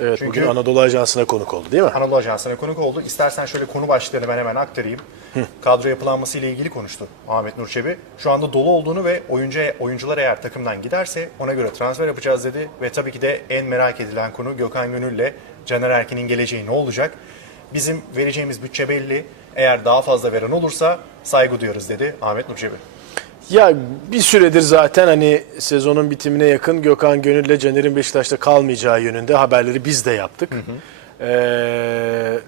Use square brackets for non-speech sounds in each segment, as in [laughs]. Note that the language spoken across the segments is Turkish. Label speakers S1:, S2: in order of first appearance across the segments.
S1: Evet
S2: Çünkü
S1: bugün Anadolu Ajansı'na konuk oldu değil mi?
S2: Anadolu Ajansı'na konuk oldu. İstersen şöyle konu başlıklarını ben hemen aktarayım. Kadro yapılanması ile ilgili konuştu Ahmet Nur Çebi. Şu anda dolu olduğunu ve oyuncu oyuncular eğer takımdan giderse ona göre transfer yapacağız dedi. Ve tabii ki de en merak edilen konu Gökhan Gönül ile Caner Erkin'in geleceği ne olacak? Bizim vereceğimiz bütçe belli. Eğer daha fazla veren olursa saygı duyarız dedi Ahmet Nur Çebi.
S1: Ya bir süredir zaten hani sezonun bitimine yakın Gökhan Gönül ile Caner'in Beşiktaş'ta kalmayacağı yönünde haberleri biz de yaptık. Ee,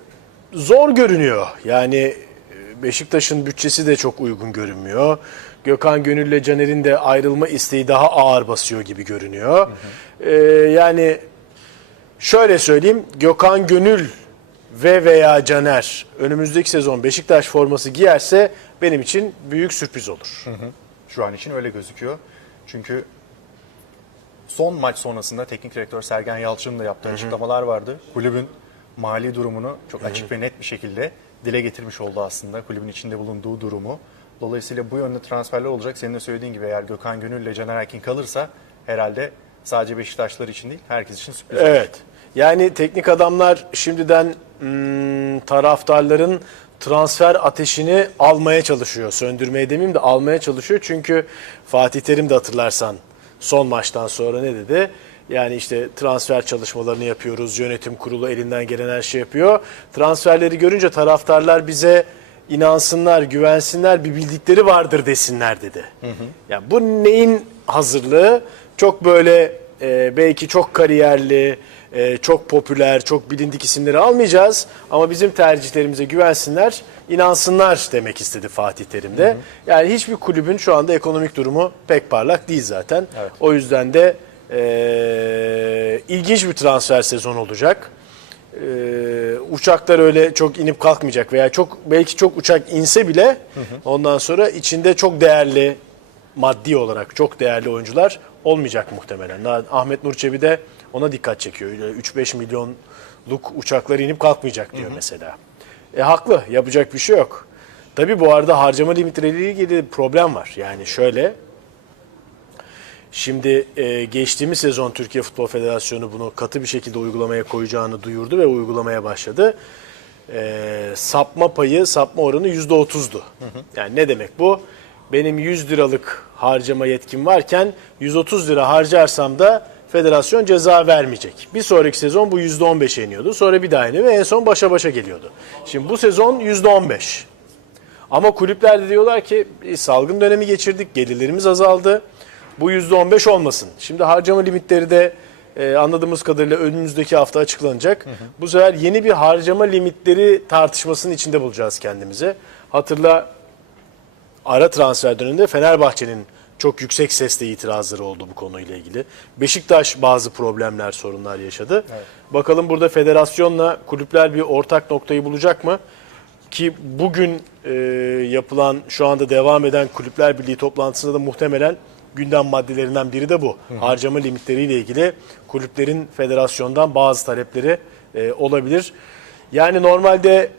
S1: zor görünüyor. Yani e, Beşiktaş'ın bütçesi de çok uygun görünmüyor. Gökhan Gönül ile Caner'in de ayrılma isteği daha ağır basıyor gibi görünüyor. Ee, yani şöyle söyleyeyim Gökhan Gönül ve veya Caner önümüzdeki sezon Beşiktaş forması giyerse benim için büyük sürpriz olur.
S2: Şu an için öyle gözüküyor. Çünkü son maç sonrasında teknik direktör Sergen Yalçın'ın da yaptığı açıklamalar vardı. Kulübün mali durumunu çok açık ve net bir şekilde dile getirmiş oldu aslında. Kulübün içinde bulunduğu durumu. Dolayısıyla bu yönde transferler olacak. Senin de söylediğin gibi eğer Gökhan Gönül ile Caner Erkin kalırsa herhalde sadece Beşiktaşlar için değil herkes için sürpriz.
S1: Evet. Yani teknik adamlar şimdiden hmm, taraftarların transfer ateşini almaya çalışıyor. Söndürmeye demeyeyim de almaya çalışıyor. Çünkü Fatih Terim de hatırlarsan son maçtan sonra ne dedi? Yani işte transfer çalışmalarını yapıyoruz. Yönetim kurulu elinden gelen her şey yapıyor. Transferleri görünce taraftarlar bize inansınlar, güvensinler, bir bildikleri vardır desinler dedi. Yani bu neyin hazırlığı? Çok böyle e, belki çok kariyerli, e, çok popüler, çok bilindik isimleri almayacağız. Ama bizim tercihlerimize güvensinler, inansınlar demek istedi Fatih Terim de. Yani hiçbir kulübün şu anda ekonomik durumu pek parlak değil zaten.
S2: Evet.
S1: O yüzden de e, ilginç bir transfer sezonu olacak. Ee, uçaklar öyle çok inip kalkmayacak veya çok belki çok uçak inse bile ondan sonra içinde çok değerli maddi olarak çok değerli oyuncular olmayacak muhtemelen. Ahmet Nur Çebi de ona dikkat çekiyor. Öyle 3-5 milyonluk uçaklar inip kalkmayacak diyor mesela. E haklı yapacak bir şey yok. Tabii bu arada harcama limitleriyle ilgili problem var. Yani şöyle Şimdi e, geçtiğimiz sezon Türkiye Futbol Federasyonu bunu katı bir şekilde uygulamaya koyacağını duyurdu ve uygulamaya başladı. E, sapma payı, sapma oranı %30'du. Yani ne demek bu? Benim 100 liralık harcama yetkim varken 130 lira harcarsam da federasyon ceza vermeyecek. Bir sonraki sezon bu %15'e iniyordu. Sonra bir daha iniyor ve en son başa başa geliyordu. Şimdi bu sezon %15. Ama kulüpler de diyorlar ki "E, salgın dönemi geçirdik, gelirlerimiz azaldı. Bu %15 olmasın. Şimdi harcama limitleri de e, anladığımız kadarıyla önümüzdeki hafta açıklanacak. Bu sefer yeni bir harcama limitleri tartışmasının içinde bulacağız kendimizi. Hatırla ara transfer döneminde Fenerbahçe'nin çok yüksek sesle itirazları oldu bu konuyla ilgili. Beşiktaş bazı problemler, sorunlar yaşadı. Bakalım burada federasyonla kulüpler bir ortak noktayı bulacak mı? Ki bugün e, yapılan, şu anda devam eden Kulüpler Birliği toplantısında da muhtemelen gündem maddelerinden biri de bu. Harcama limitleriyle ilgili kulüplerin federasyondan bazı talepleri e, olabilir. Yani normalde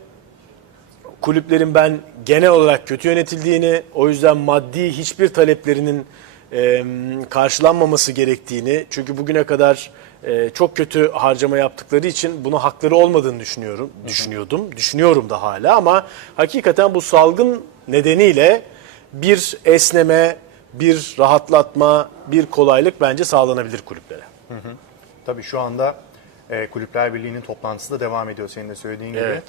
S1: kulüplerin ben genel olarak kötü yönetildiğini, o yüzden maddi hiçbir taleplerinin e, karşılanmaması gerektiğini, çünkü bugüne kadar e, çok kötü harcama yaptıkları için buna hakları olmadığını düşünüyorum, düşünüyordum, düşünüyorum da hala ama hakikaten bu salgın nedeniyle bir esneme, bir rahatlatma, bir kolaylık bence sağlanabilir kulüplere.
S2: Tabii şu anda e, Kulüpler Birliği'nin toplantısı da devam ediyor senin de söylediğin gibi.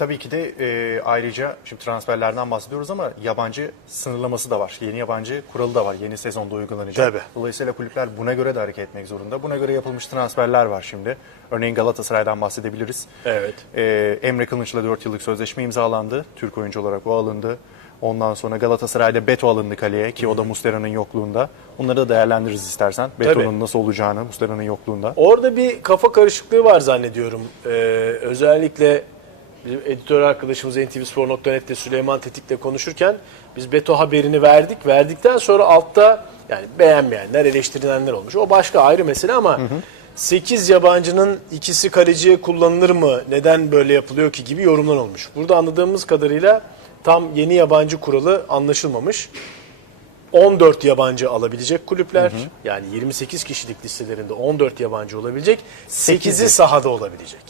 S2: Tabii ki de e, ayrıca şimdi transferlerden bahsediyoruz ama yabancı sınırlaması da var. Yeni yabancı kuralı da var. Yeni sezonda uygulanacak.
S1: Tabii.
S2: Dolayısıyla kulüpler buna göre de hareket etmek zorunda. Buna göre yapılmış transferler var şimdi. Örneğin Galatasaray'dan bahsedebiliriz.
S1: Evet.
S2: E, Emre Kılınç'la 4 yıllık sözleşme imzalandı. Türk oyuncu olarak o alındı. Ondan sonra Galatasaray'da Beto alındı kaleye ki o da Muslera'nın yokluğunda. Bunları da değerlendiririz istersen. Beto'nun nasıl olacağını Muslera'nın yokluğunda.
S1: Orada bir kafa karışıklığı var zannediyorum. Ee, özellikle bizim editör arkadaşımız ntvspor.net'te Süleyman Tetik'le konuşurken biz Beto haberini verdik. Verdikten sonra altta yani beğenmeyenler, eleştirilenler olmuş. O başka ayrı mesele ama 8 yabancının ikisi kaleciye kullanılır mı? Neden böyle yapılıyor ki gibi yorumlar olmuş. Burada anladığımız kadarıyla tam yeni yabancı kuralı anlaşılmamış. 14 yabancı alabilecek kulüpler. Yani 28 kişilik listelerinde 14 yabancı olabilecek. 8'i sahada olabilecek.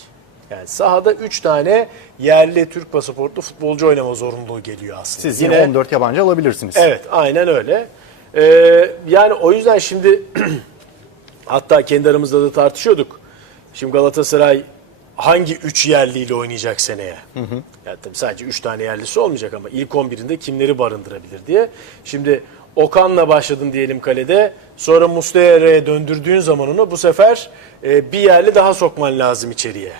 S1: Yani sahada 3 tane yerli Türk pasaportlu futbolcu oynama zorunluluğu geliyor aslında.
S2: Siz yine 14 yabancı alabilirsiniz.
S1: Evet aynen öyle. Ee, yani o yüzden şimdi [clears throat] hatta kendi aramızda da tartışıyorduk. Şimdi Galatasaray hangi 3 yerliyle oynayacak seneye? Yani tabii sadece 3 tane yerlisi olmayacak ama ilk 11'inde kimleri barındırabilir diye. Şimdi Okan'la başladın diyelim kalede. Sonra Muslera'ya döndürdüğün zaman onu bu sefer e, bir yerli daha sokman lazım içeriye.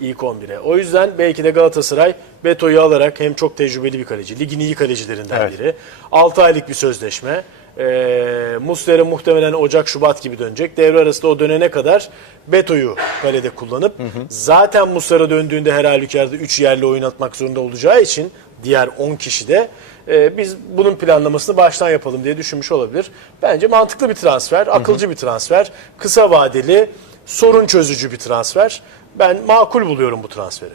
S1: İlk 11'e. O yüzden belki de Galatasaray Beto'yu alarak hem çok tecrübeli bir kaleci, ligin iyi kalecilerinden
S2: Evet.
S1: biri. 6 aylık bir sözleşme. Ee, Muslera muhtemelen Ocak Şubat gibi dönecek. Devre arasında o dönene kadar Beto'yu kalede kullanıp zaten Muslera döndüğünde her halükarda 3 yerli oynatmak zorunda olacağı için diğer 10 kişi de e, biz bunun planlamasını baştan yapalım diye düşünmüş olabilir. Bence mantıklı bir transfer, akılcı bir transfer, kısa vadeli, sorun çözücü bir transfer. Ben makul buluyorum bu transferi.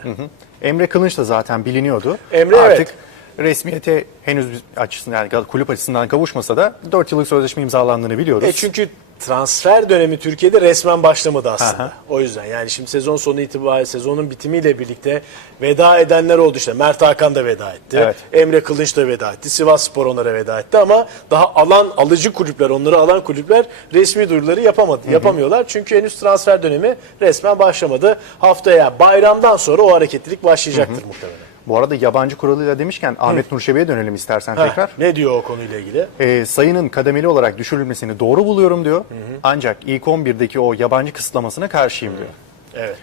S2: Emre Kılınç da zaten biliniyordu.
S1: Emre,
S2: Artık
S1: evet.
S2: resmiyete henüz açısından yani kulüp açısından kavuşmasa da 4 yıllık sözleşme imzalandığını biliyoruz.
S1: E çünkü transfer dönemi Türkiye'de resmen başlamadı aslında.
S2: Aha.
S1: O yüzden yani şimdi sezon sonu itibariyle sezonun bitimiyle birlikte veda edenler oldu işte. Mert Hakan da veda etti.
S2: Evet.
S1: Emre Kılınç da veda etti. Sivas Spor onlara veda etti ama daha alan alıcı kulüpler, onları alan kulüpler resmi duyuruları yapamadı. Yapamıyorlar. Çünkü henüz transfer dönemi resmen başlamadı. Haftaya bayramdan sonra o hareketlilik başlayacaktır muhtemelen.
S2: Bu arada yabancı kuralıyla demişken Ahmet Nurşebi'ye dönelim istersen
S1: Heh,
S2: tekrar.
S1: ne diyor o konuyla ilgili?
S2: Ee, sayının kademeli olarak düşürülmesini doğru buluyorum diyor. Ancak ilk 11'deki o yabancı kısıtlamasına karşıyım diyor.
S1: Evet.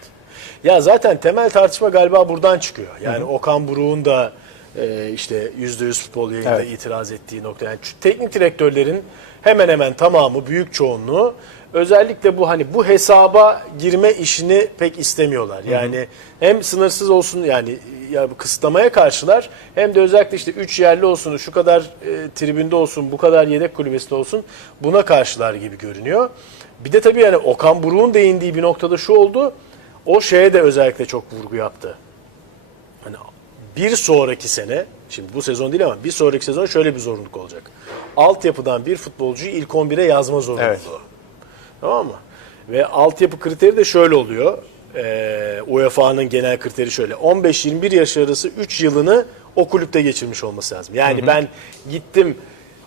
S1: Ya zaten temel tartışma galiba buradan çıkıyor. Yani Okan Buruk'un da e, işte %100 futbol yayında
S2: Evet.
S1: itiraz ettiği nokta. Yani teknik direktörlerin hemen hemen tamamı, büyük çoğunluğu özellikle bu hani bu hesaba girme işini pek istemiyorlar. Yani hem sınırsız olsun yani ya bu kısıtlamaya karşılar hem de özellikle işte 3 yerli olsun, şu kadar e, tribünde olsun, bu kadar yedek kulübesinde olsun buna karşılar gibi görünüyor. Bir de tabii yani Okan Buruk'un değindiği bir noktada şu oldu. O şeye de özellikle çok vurgu yaptı. Hani bir sonraki sene, şimdi bu sezon değil ama bir sonraki sezon şöyle bir zorunluluk olacak. Altyapıdan bir futbolcuyu ilk 11'e yazma zorunluluğu.
S2: Evet.
S1: Tamam mı? Ve altyapı kriteri de şöyle oluyor. Ee, UEFA'nın genel kriteri şöyle. 15-21 yaş arası 3 yılını o kulüpte geçirmiş olması lazım. Yani ben gittim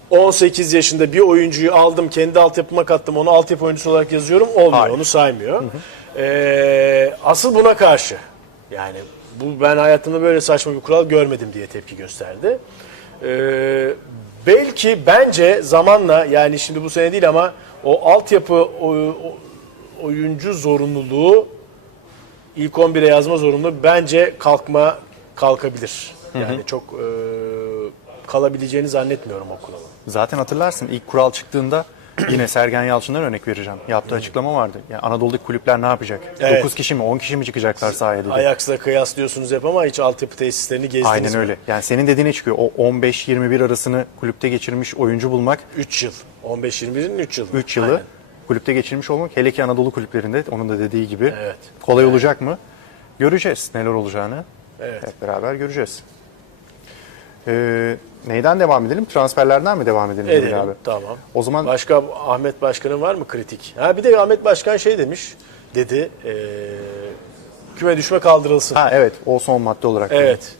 S1: 18 yaşında bir oyuncuyu aldım, kendi altyapıma kattım, onu altyapı oyuncusu olarak yazıyorum. Olmuyor,
S2: Hayır.
S1: onu saymıyor. Ee, asıl buna karşı. Yani bu ben hayatımda böyle saçma bir kural görmedim diye tepki gösterdi. Ee, belki bence zamanla yani şimdi bu sene değil ama o altyapı oyuncu zorunluluğu ilk 11'e yazma zorunluluğu bence kalkma kalkabilir. Yani çok e, kalabileceğini zannetmiyorum o kuralın.
S2: Zaten hatırlarsın ilk kural çıktığında [clears throat] yine Sergen Yalçın'dan örnek vereceğim. Yaptığı açıklama vardı. Yani Anadolu'daki kulüpler ne yapacak?
S1: Evet.
S2: 9 kişi mi 10 kişi mi çıkacaklar sahaya dedi.
S1: Ajax'la kıyaslıyorsunuz hep ama hiç altyapı tesislerini gezdiniz
S2: Aynen
S1: mi?
S2: öyle. Yani senin dediğine çıkıyor. O 15-21 arasını kulüpte geçirmiş oyuncu bulmak
S1: 3 yıl. 15-21'in 3 yılı.
S2: 3 yılı
S1: Aynen.
S2: kulüpte geçirmiş olmak hele ki Anadolu kulüplerinde onun da dediği gibi
S1: Evet.
S2: kolay olacak mı? Göreceğiz neler olacağını.
S1: Evet.
S2: Hep beraber göreceğiz. Ee, neyden devam edelim? Transferlerden mi devam edelim?
S1: Edelim.
S2: Abi?
S1: Tamam.
S2: O zaman
S1: Başka Ahmet Başkan'ın var mı kritik? Ha bir de Ahmet Başkan şey demiş. Dedi. eee, küme düşme kaldırılsın.
S2: ha evet o son madde olarak.
S1: Evet.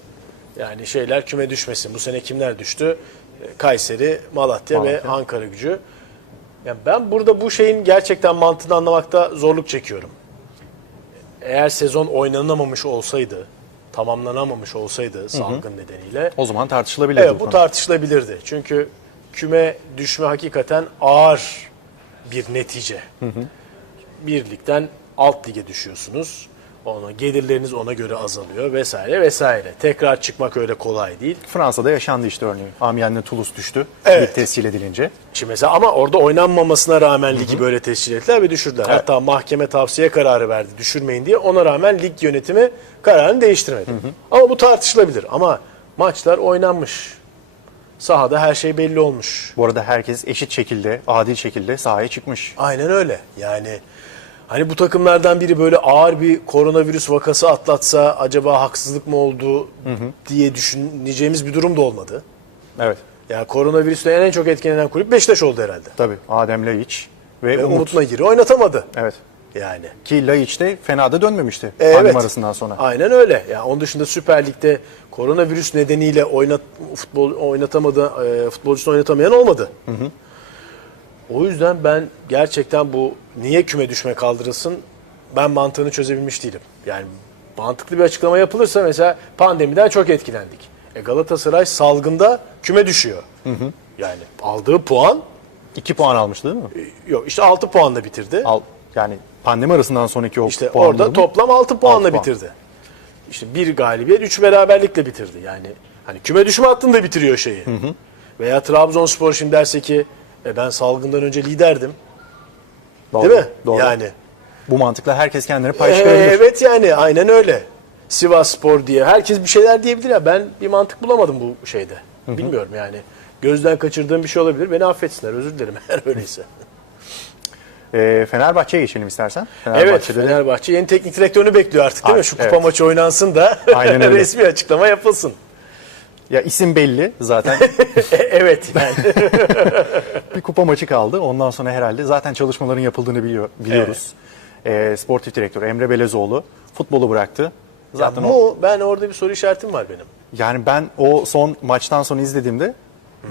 S1: Yani şeyler küme düşmesin. Bu sene kimler düştü? E, Kayseri, Malatya, ve
S2: Malatya.
S1: Ankara gücü. Yani ben burada bu şeyin gerçekten mantığını anlamakta zorluk çekiyorum. Eğer sezon oynanamamış olsaydı, tamamlanamamış olsaydı salgın nedeniyle
S2: O zaman tartışılabilir.
S1: Evet bu tartışılabilirdi. Çünkü küme düşme hakikaten ağır bir netice. Birlikten alt lige düşüyorsunuz. Ona gelirleriniz ona göre azalıyor vesaire vesaire. Tekrar çıkmak öyle kolay değil.
S2: Fransa'da yaşandı işte örneğin. Amiens Toulouse düştü.
S1: Evet.
S2: Lig tescil edilince.
S1: Şimdi mesela ama orada oynanmamasına rağmen ligi böyle tescil ettiler ve düşürdüler. Hatta mahkeme tavsiye kararı verdi düşürmeyin diye. Ona rağmen lig yönetimi kararını değiştirmedi. Ama bu tartışılabilir. Ama maçlar oynanmış. Sahada her şey belli olmuş.
S2: Bu arada herkes eşit şekilde, adil şekilde sahaya çıkmış.
S1: Aynen öyle. Yani hani bu takımlardan biri böyle ağır bir koronavirüs vakası atlatsa acaba haksızlık mı oldu diye düşüneceğimiz bir durum da olmadı.
S2: Evet.
S1: Yani koronavirüsten en çok etkilenen kulüp Beşiktaş oldu herhalde.
S2: Tabii Adem Laiç ve,
S1: Ve
S2: Umut.
S1: Umut Nagir'i oynatamadı.
S2: Evet.
S1: Yani.
S2: Ki Laiç de fena da dönmemişti
S1: Evet.
S2: pandemi arasından sonra.
S1: Aynen öyle. Yani onun dışında Süper Lig'de koronavirüs nedeniyle oynat futbol oynatamadı, e, futbolcusunu oynatamayan olmadı. O yüzden ben gerçekten bu niye küme düşme kaldırılsın ben mantığını çözebilmiş değilim. Yani mantıklı bir açıklama yapılırsa mesela pandemiden çok etkilendik. E Galatasaray salgında küme düşüyor. Yani aldığı puan
S2: 2 puan almıştı değil mi?
S1: yok işte 6 puanla bitirdi.
S2: Al, yani pandemi arasından sonraki o
S1: İşte
S2: puan
S1: orada
S2: durumu-
S1: toplam 6 puanla
S2: Altı puan.
S1: bitirdi. İşte bir galibiyet, 3 beraberlikle bitirdi. Yani hani küme düşme hattında bitiriyor şeyi. Veya Trabzonspor şimdi derse ki e ben salgından önce liderdim.
S2: Doğru,
S1: Değil mi?
S2: Doğru.
S1: Yani.
S2: Bu mantıkla herkes kendine pay çıkarabilir.
S1: evet yani aynen öyle. Sivas Spor diye. Herkes bir şeyler diyebilir ya. Ben bir mantık bulamadım bu şeyde. Bilmiyorum yani. Gözden kaçırdığım bir şey olabilir. Beni affetsinler. Özür dilerim [laughs] eğer öyleyse.
S2: Ee, Fenerbahçe'ye geçelim istersen.
S1: Evet
S2: Fenerbahçe'de de
S1: Fenerbahçe yeni teknik direktörünü bekliyor artık değil mi?
S2: Artık,
S1: Şu kupa
S2: evet.
S1: maçı oynansın da
S2: Aynen [laughs] öyle.
S1: resmi açıklama yapılsın.
S2: Ya isim belli zaten. [laughs]
S1: E, evet yani. [laughs]
S2: bir kupa maçı kaldı. Ondan sonra herhalde zaten çalışmaların yapıldığını biliyor, biliyoruz. Ee, sportif direktör Emre Belezoğlu futbolu bıraktı. Zaten o,
S1: Mu ben orada bir soru işaretim var benim.
S2: yani ben o son maçtan sonra izlediğimde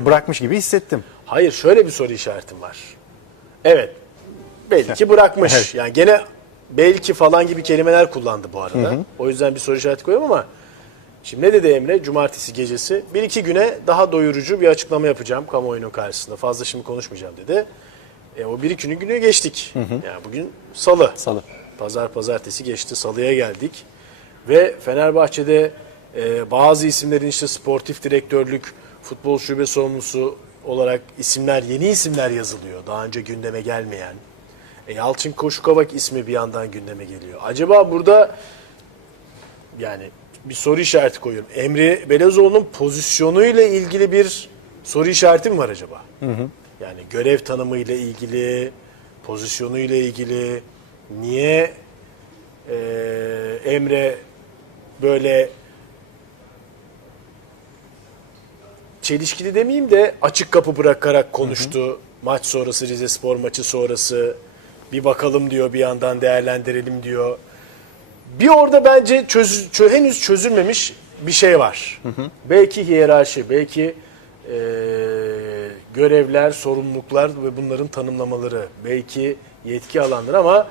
S2: bırakmış gibi hissettim.
S1: Hayır şöyle bir soru işaretim var. Evet. Belki bırakmış.
S2: Evet.
S1: Yani gene belki falan gibi kelimeler kullandı bu arada. O yüzden bir soru işareti koyuyorum ama şimdi ne dedi Emre? Cumartesi gecesi bir iki güne daha doyurucu bir açıklama yapacağım kamuoyunun karşısında. Fazla şimdi konuşmayacağım dedi. E, o bir iki günü geçtik. Yani bugün salı.
S2: Salı.
S1: Pazar pazartesi geçti. Salıya geldik. Ve Fenerbahçe'de e, bazı isimlerin işte sportif direktörlük, futbol şube sorumlusu olarak isimler, yeni isimler yazılıyor. Daha önce gündeme gelmeyen. E, Yalçın Koşukavak ismi bir yandan gündeme geliyor. Acaba burada yani bir soru işareti koyuyorum. Emre Belezoğlu'nun pozisyonuyla ilgili bir soru işareti mi var acaba? Yani görev tanımıyla ilgili, pozisyonuyla ilgili niye e, Emre böyle çelişkili demeyeyim de açık kapı bırakarak konuştu. Maç sonrası Rize Spor maçı sonrası bir bakalım diyor bir yandan değerlendirelim diyor. Bir orada bence çöz, çö- henüz çözülmemiş bir şey var. Belki hiyerarşi, belki e, görevler, sorumluluklar ve bunların tanımlamaları, belki yetki alanları ama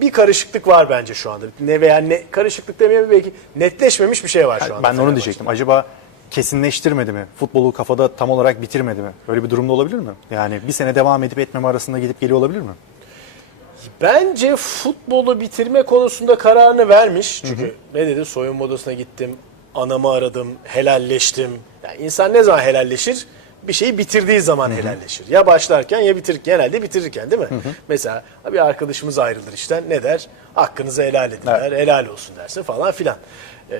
S1: bir karışıklık var bence şu anda. Ne veya ne karışıklık demeyeyim belki netleşmemiş bir şey var şu anda.
S2: Ben onu diyecektim. Acaba kesinleştirmedi mi? Futbolu kafada tam olarak bitirmedi mi? Öyle bir durumda olabilir mi? Yani bir sene devam edip etmeme arasında gidip geliyor olabilir mi?
S1: Bence futbolu bitirme konusunda kararını vermiş. Çünkü ne dedi? Soyunma odasına gittim, anamı aradım, helalleştim. Yani insan ne zaman helalleşir? Bir şeyi bitirdiği zaman helalleşir. Ya başlarken ya bitirirken, genelde bitirirken değil mi? Mesela bir arkadaşımız ayrılır işten ne der? Hakkınızı helal edin
S2: Evet.
S1: der, helal olsun dersin falan filan. Ee,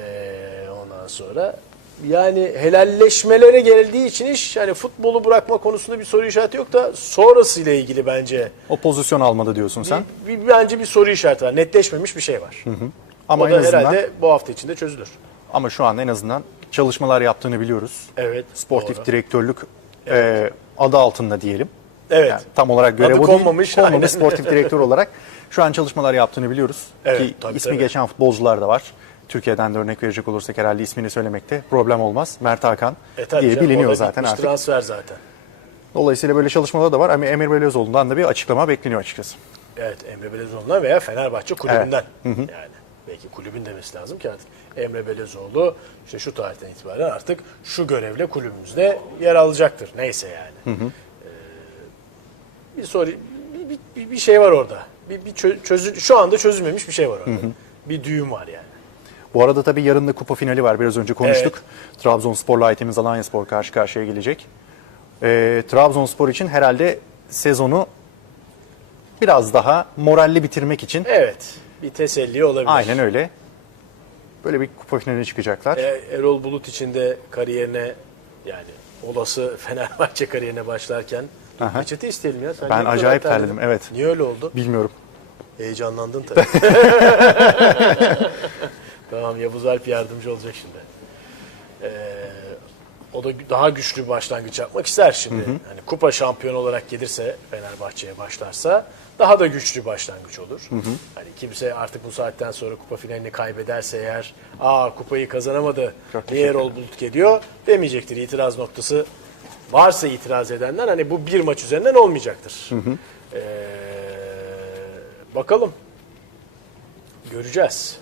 S1: ondan sonra yani helalleşmelere geldiği için iş yani futbolu bırakma konusunda bir soru işareti yok da sonrasıyla ilgili bence
S2: O pozisyon almadı diyorsun sen.
S1: bir, bir- bence bir soru işareti var. Netleşmemiş bir şey var.
S2: Ama
S1: o
S2: en
S1: da
S2: azından
S1: herhalde bu hafta içinde çözülür.
S2: ama şu an en azından çalışmalar yaptığını biliyoruz.
S1: Evet.
S2: Sportif
S1: doğru.
S2: direktörlük e, adı altında diyelim.
S1: Evet.
S2: Yani tam olarak görev
S1: Adı
S2: o değil.
S1: konmamış,
S2: Konmamış sportif direktör [laughs] olarak şu an çalışmalar yaptığını biliyoruz.
S1: Evet,
S2: Ki
S1: tabii,
S2: ismi
S1: tabii.
S2: geçen futbolcular da var. Türkiye'den de örnek verecek olursak herhalde ismini söylemekte problem olmaz. Mert Hakan
S1: E
S2: diye
S1: canım,
S2: biliniyor zaten artık.
S1: transfer zaten.
S2: Dolayısıyla böyle çalışmalar da var ama Emir Belözoğlu'ndan da bir açıklama bekleniyor açıkçası.
S1: Evet Emre Belezoğlu'ndan veya Fenerbahçe kulübünden. Yani belki kulübün demesi lazım ki artık Emre Belezoğlu işte şu tarihten itibaren artık şu görevle kulübümüzde yer alacaktır. Neyse yani. Ee, bir soru bir, bir, bir şey var orada. Bir, bir çö- çözül, şu anda çözülmemiş bir şey var orada. Bir düğüm var yani.
S2: Bu arada tabii yarın da kupa finali var. Biraz önce konuştuk. Trabzonspor'la Aytemiz Alanyaspor karşı karşıya gelecek. Ee, Trabzonspor için herhalde sezonu biraz daha moralli bitirmek için
S1: Evet. Bir teselli olabilir.
S2: aynen öyle. Böyle bir kupa finaline çıkacaklar.
S1: E, Erol Bulut için de kariyerine yani olası [laughs] Fenerbahçe kariyerine başlarken
S2: Aha.
S1: peçete isteyelim ya. Sen
S2: Ben acayip
S1: terledin?
S2: terledim, evet.
S1: Niye öyle oldu?
S2: Bilmiyorum.
S1: Heyecanlandın [laughs] tabii. [laughs] tamam Yavuz Alp yardımcı olacak şimdi. Ee, o da daha güçlü bir başlangıç yapmak ister şimdi. Yani kupa şampiyonu olarak gelirse Fenerbahçe'ye başlarsa daha da güçlü bir başlangıç olur. Hani kimse artık bu saatten sonra kupa finalini kaybederse eğer aa kupayı kazanamadı
S2: Çok
S1: niye Erol Bulut geliyor demeyecektir. İtiraz noktası varsa itiraz edenler hani bu bir maç üzerinden olmayacaktır. Ee, bakalım. Göreceğiz.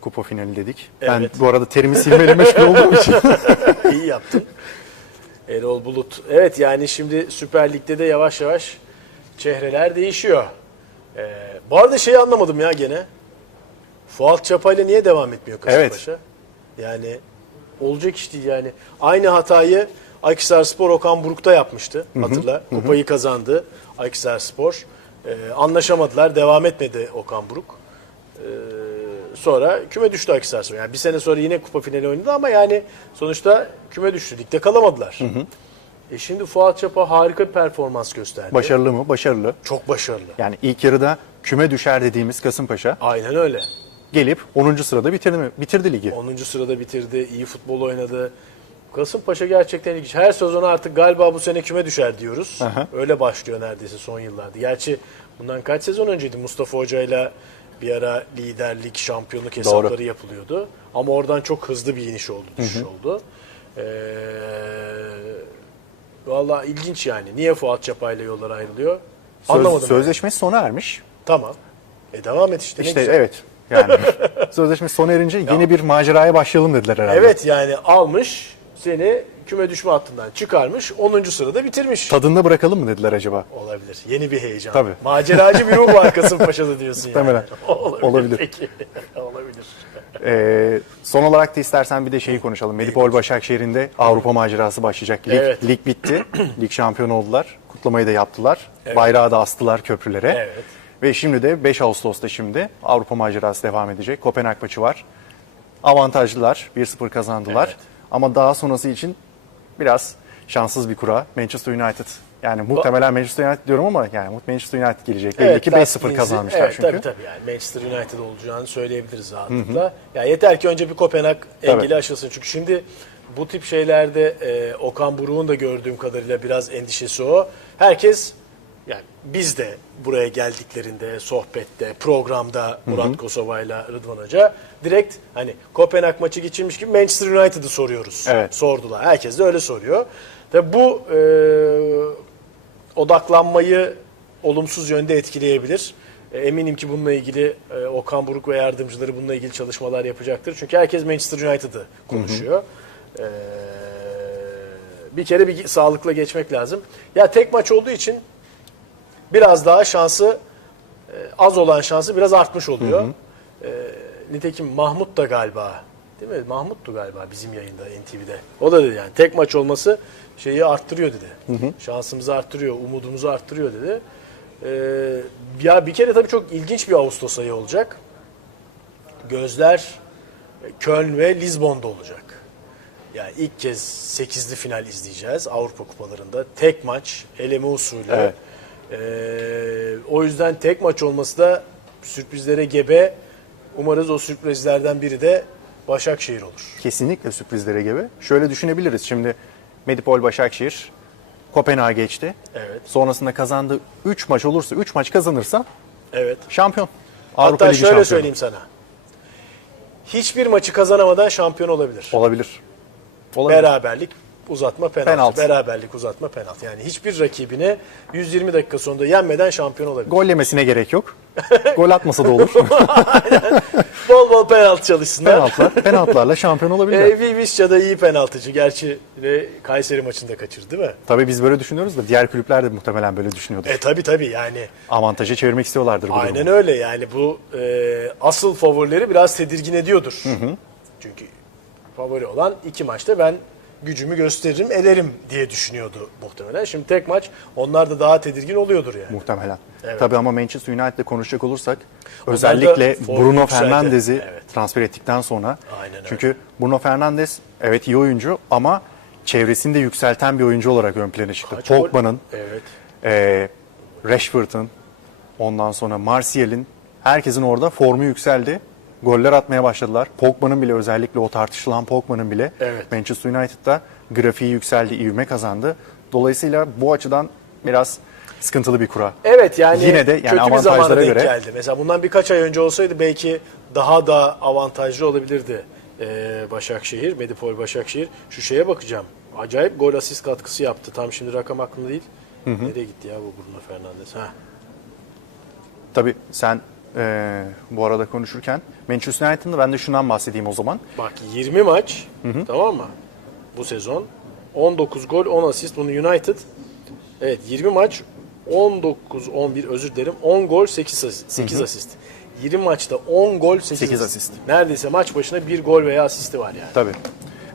S2: Kupa finali dedik.
S1: Evet.
S2: Ben bu arada terimi silmeyle meşgul olduğum [laughs] için.
S1: İyi yaptın. Erol Bulut. Evet yani şimdi Süper Lig'de de yavaş yavaş çehreler değişiyor. Ee, bu arada şeyi anlamadım ya gene. Fuat Çapay'la niye devam etmiyor Kasımpaşa? Yani olacak iş değil yani. Aynı hatayı Akhisarspor Okan Buruk'ta yapmıştı. Hatırla. Kupayı kazandı Akhisarspor. Ee, anlaşamadılar. Devam etmedi Okan Buruk. Ee, sonra küme düştü Akhisarspor. Yani bir sene sonra yine kupa finali oynadı ama yani sonuçta küme düştü. Ligde kalamadılar. E şimdi Fuat Çapa harika bir performans gösterdi.
S2: Başarılı mı? Başarılı.
S1: Çok başarılı.
S2: Yani ilk yarıda küme düşer dediğimiz Kasımpaşa
S1: Aynen öyle.
S2: gelip 10. sırada bitirdi, mi? bitirdi ligi.
S1: 10. sırada bitirdi. iyi futbol oynadı. Kasımpaşa gerçekten ilginç. Her sezon artık galiba bu sene küme düşer diyoruz.
S2: Aha.
S1: Öyle başlıyor neredeyse son yıllarda. Gerçi bundan kaç sezon önceydi Mustafa Hoca'yla bir ara liderlik, şampiyonluk hesapları yapılıyordu. Ama oradan çok hızlı bir iniş oldu, düşüş oldu. Ee, Valla ilginç yani. Niye Fuat Çapay'la yollar ayrılıyor?
S2: Söz-
S1: Anlamadım. yani.
S2: sözleşmesi sona ermiş.
S1: Tamam. E devam et işte.
S2: İşte evet. Yani [laughs] sözleşmesi sona erince yeni bir maceraya başlayalım dediler herhalde.
S1: Evet yani almış seni küme düşme hattından çıkarmış 10. sırada bitirmiş.
S2: Tadında bırakalım mı dediler acaba?
S1: Olabilir. Yeni bir heyecan.
S2: Tabii.
S1: Maceracı bir ruh var [laughs] Kasımpaşa'da diyorsun yani.
S2: Muhtemelen.
S1: Olabilir.
S2: Olabilir.
S1: Peki. [laughs] Olabilir.
S2: Ee, son olarak da istersen bir de şeyi konuşalım. Medipol Başakşehir'in de Avrupa macerası başlayacak. Lig,
S1: Evet.
S2: lig bitti. [clears throat] lig şampiyonu oldular. Kutlamayı da yaptılar. Bayrağı da astılar köprülere.
S1: Evet.
S2: Ve şimdi de 5 Ağustos'ta şimdi Avrupa macerası devam edecek. Kopenhag maçı var. Avantajlılar. 1-0 kazandılar.
S1: Evet.
S2: Ama daha sonrası için biraz şanssız bir kura. Manchester United. Yani muhtemelen Manchester United diyorum ama yani Manchester United gelecek. Belli ki 5-0
S1: Leipzig'i-
S2: kazanmışlar
S1: evet,
S2: çünkü.
S1: Tabii tabii yani Manchester United olacağını söyleyebiliriz rahatlıkla. Ya yeter ki önce bir Kopenhag engeli
S2: Tabii.
S1: aşılsın. Çünkü şimdi bu tip şeylerde e, Okan Buruk'un da gördüğüm kadarıyla biraz endişesi o. Herkes yani biz de buraya geldiklerinde sohbette, programda Murat Kosova'yla Rıdvan Hoca direkt hani Kopenhag maçı geçirmiş gibi Manchester United'ı soruyoruz.
S2: Evet.
S1: Sordular. Herkes de öyle soruyor. Ve bu e, odaklanmayı olumsuz yönde etkileyebilir. E, Eminim ki bununla ilgili e, Okan Buruk ve yardımcıları bununla ilgili çalışmalar yapacaktır. Çünkü herkes Manchester United'ı konuşuyor. E, bir kere bir sağlıkla geçmek lazım. Ya tek maç olduğu için biraz daha şansı e, az olan şansı biraz artmış oluyor. E, nitekim Mahmut da galiba değil mi? Mahmut'tu galiba bizim yayında NTV'de. O da dedi yani tek maç olması şeyi arttırıyor dedi. Şansımızı arttırıyor, umudumuzu arttırıyor dedi. E, ya bir kere tabii çok ilginç bir Ağustos ayı olacak. Gözler Köln ve Lizbon'da olacak. Yani ilk kez 8'li final izleyeceğiz Avrupa kupalarında. Tek maç, eleme usulü.
S2: Evet.
S1: Ee, o yüzden tek maç olması da sürprizlere gebe. Umarız o sürprizlerden biri de Başakşehir olur.
S2: Kesinlikle sürprizlere gibi. Şöyle düşünebiliriz. Şimdi Medipol Başakşehir Kopenhag'a geçti.
S1: Evet.
S2: Sonrasında kazandığı 3 maç olursa, 3 maç kazanırsa
S1: Evet.
S2: şampiyon. Avrupa
S1: Hatta
S2: Ligi
S1: şöyle
S2: şampiyonu.
S1: söyleyeyim sana. Hiçbir maçı kazanamadan şampiyon olabilir.
S2: Olabilir. Olabilir.
S1: Beraberlik, uzatma, penaltı.
S2: Penaltı.
S1: Beraberlik, uzatma, penaltı. Yani hiçbir rakibine 120 dakika sonunda yenmeden şampiyon olabilir.
S2: Gol yemesine gerek yok. Gol atmasa da olur. [laughs]
S1: Bol bol penaltı çalışsınlar.
S2: Penaltılar, penaltılarla şampiyon olabilirler.
S1: E, Vivişça da iyi penaltıcı. Gerçi ve Kayseri maçında kaçırdı değil mi?
S2: Tabii biz böyle düşünüyoruz da diğer kulüpler de muhtemelen böyle düşünüyordur.
S1: E tabi tabi yani
S2: Avantajı çevirmek istiyorlardır bu
S1: aynen
S2: durumu.
S1: öyle yani bu e, asıl favorileri biraz tedirgin ediyordur. Çünkü favori olan iki maçta ben gücümü gösteririm ederim diye düşünüyordu muhtemelen. Şimdi tek maç onlar da daha tedirgin oluyordur yani.
S2: Muhtemelen.
S1: Evet.
S2: Tabii ama Manchester United'le konuşacak olursak özellikle
S1: formu
S2: Bruno. Fernandes'i
S1: Evet.
S2: transfer ettikten sonra
S1: Aynen öyle.
S2: çünkü Bruno Fernandes evet iyi oyuncu ama çevresini de yükselten bir oyuncu olarak ön plana çıktı. Pogba'nın,
S1: Evet.
S2: e, Rashford'un, ondan sonra Martial'in herkesin orada formu yükseldi Goller atmaya başladılar. Pogba'nın bile özellikle o tartışılan Pogba'nın bile
S1: Evet.
S2: Manchester United'da grafiği yükseldi, ivme kazandı. Dolayısıyla bu açıdan biraz sıkıntılı bir kura.
S1: Evet yani
S2: Yine de yani
S1: kötü bir
S2: avantajlara
S1: denk
S2: göre-
S1: geldi. Mesela bundan birkaç ay önce olsaydı belki daha da avantajlı olabilirdi ee, Başakşehir, Medipol Başakşehir. Şu şeye bakacağım. Acayip gol asist katkısı yaptı. Tam şimdi rakam aklımda değil. Nereye gitti ya bu Bruno Fernandes? Ha.
S2: Tabii sen eee, bu arada konuşurken Manchester United'ın ben de şundan bahsedeyim o zaman.
S1: Bak 20 maç tamam mı? Bu sezon 19 gol 10 asist bunu United. Evet 20 maç 19 11 özür dilerim 10 gol 8 asist. 8 asist. 20 maçta 10 gol 8,
S2: Sekiz
S1: asist.
S2: asist.
S1: Neredeyse maç başına bir gol veya asisti var yani.
S2: Tabii.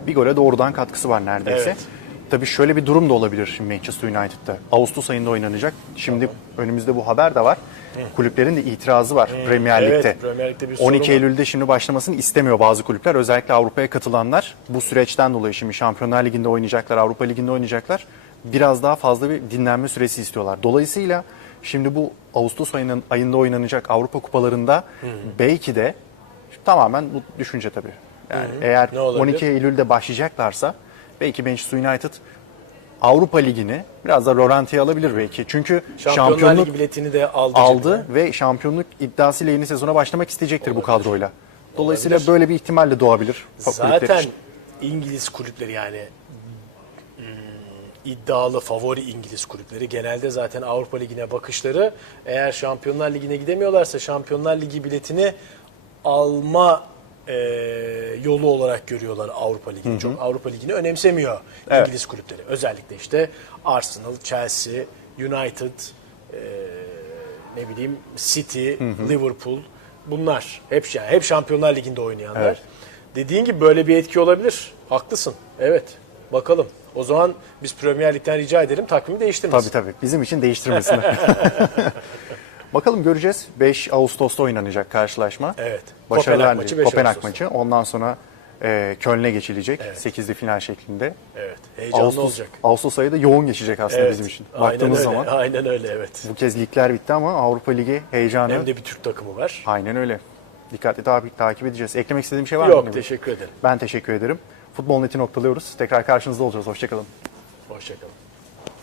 S2: Bir gole doğrudan katkısı var neredeyse.
S1: Evet.
S2: Tabii şöyle bir durum da olabilir şimdi Manchester United'da. Ağustos ayında oynanacak. Şimdi önümüzde bu haber de var. Kulüplerin de itirazı var Premier
S1: Evet,
S2: Lig'de.
S1: Premier Lig'de bir sorun
S2: 12
S1: var.
S2: Eylül'de şimdi başlamasını istemiyor bazı kulüpler. Özellikle Avrupa'ya katılanlar bu süreçten dolayı şimdi Şampiyonlar Ligi'nde oynayacaklar, Avrupa Ligi'nde oynayacaklar. Biraz daha fazla bir dinlenme süresi istiyorlar. Dolayısıyla şimdi bu Ağustos ayının ayında oynanacak Avrupa kupalarında belki de tamamen bu düşünce tabii. Yani eğer
S1: Ne olabilir?
S2: 12 Eylül'de başlayacaklarsa belki Manchester United Avrupa Ligi'ni biraz da Roranti'ye alabilir belki. Çünkü
S1: Şampiyonlar
S2: şampiyonluk
S1: Ligi biletini de aldı.
S2: aldı
S1: cebine.
S2: ve şampiyonluk iddiasıyla yeni sezona başlamak isteyecektir bu kadroyla. Dolayısıyla
S1: Olabilir.
S2: böyle bir ihtimal de doğabilir. kulüpler
S1: Zaten
S2: için.
S1: İngiliz kulüpleri yani hmm, iddialı favori İngiliz kulüpleri genelde zaten Avrupa Ligi'ne bakışları eğer Şampiyonlar Ligi'ne gidemiyorlarsa Şampiyonlar Ligi biletini alma e, yolu olarak görüyorlar Avrupa Ligi'ni. Çok Avrupa Ligi'ni önemsemiyor
S2: Evet.
S1: İngiliz kulüpleri. Özellikle işte Arsenal, Chelsea, United, e, ne bileyim City, Liverpool bunlar hep yani hep Şampiyonlar Ligi'nde oynayanlar.
S2: Evet.
S1: Dediğin gibi böyle bir etki olabilir. Haklısın. Evet. Bakalım. O zaman biz Premier Lig'den rica edelim takvimi değiştirmesin.
S2: Tabii tabii. Bizim için değiştirmesini. [laughs] Bakalım göreceğiz. 5 Ağustos'ta oynanacak karşılaşma.
S1: Evet.
S2: Başarılar
S1: Kopenhag maçı
S2: diliyorum.
S1: 5
S2: Kopenhag
S1: Ağustos'ta.
S2: maçı. Ondan sonra e, Köln'e geçilecek.
S1: Evet.
S2: 8'li final şeklinde.
S1: Evet. Heyecanlı
S2: Ağustos,
S1: olacak.
S2: Ağustos ayı da yoğun geçecek aslında
S1: Evet.
S2: bizim için.
S1: Aynen
S2: Baktığımız
S1: öyle.
S2: zaman
S1: Aynen öyle evet.
S2: bu kez ligler bitti ama Avrupa Ligi heyecanı.
S1: Hem de bir Türk takımı var.
S2: Aynen öyle. Dikkatli takip, takip edeceğiz. Eklemek istediğim şey var mı?
S1: Yok teşekkür ederim.
S2: Ben teşekkür ederim. Futbol Net'i noktalıyoruz. Tekrar karşınızda olacağız. Hoşçakalın.
S1: Hoşçakalın.